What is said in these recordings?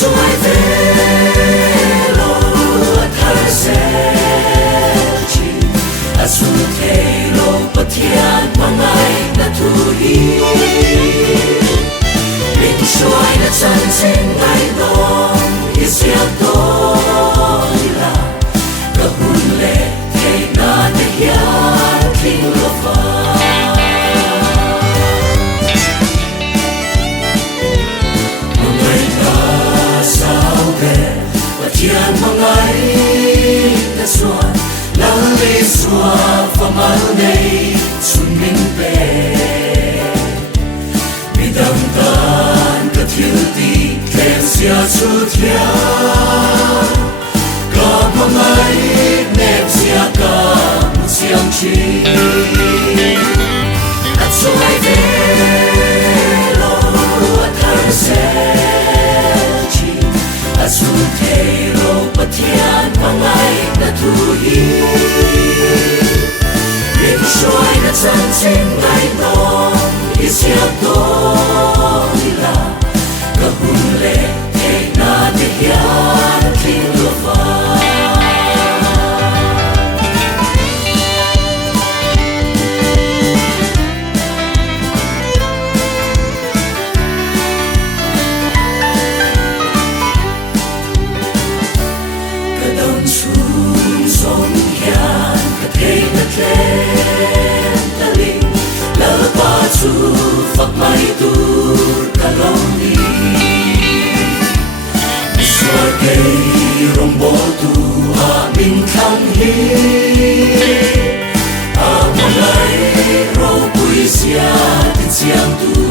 chuai ve lo thar se chi asu the lo pathian mangai na thu hi linh chuai na chan chen ngai lo isia to la ka hun le the na de ya king lo fa Tian mangai na sua la le sua fa mal nei sun min pe mi dam tan ka thil ti ken sia chu thia ka mangai ne sia ka siam chi at so ai ve lo atar se asu the lo pathian mangai na thu hi linh chuai na chan chen ngai lo isia to la ka hun le the na de ya king lo fa phật mai tu ta long đi xóa cây rong bó tu a minh khang hi a mong ai ro bui sia ti chiang tu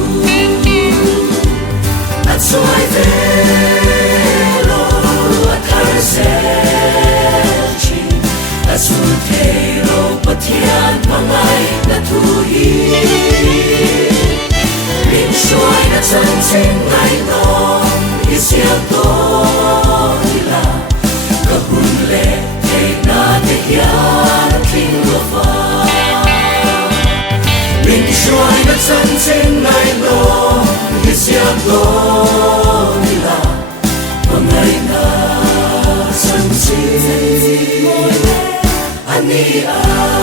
at so ai ve lo atar se chi asu the lo pathian mangai na thu hi linh chuai na chan chen ngai lo isia to la ka hun le the na de ya king lo fa linh chuai na chan chen ngai lo isia to la mangai na chan chen ani a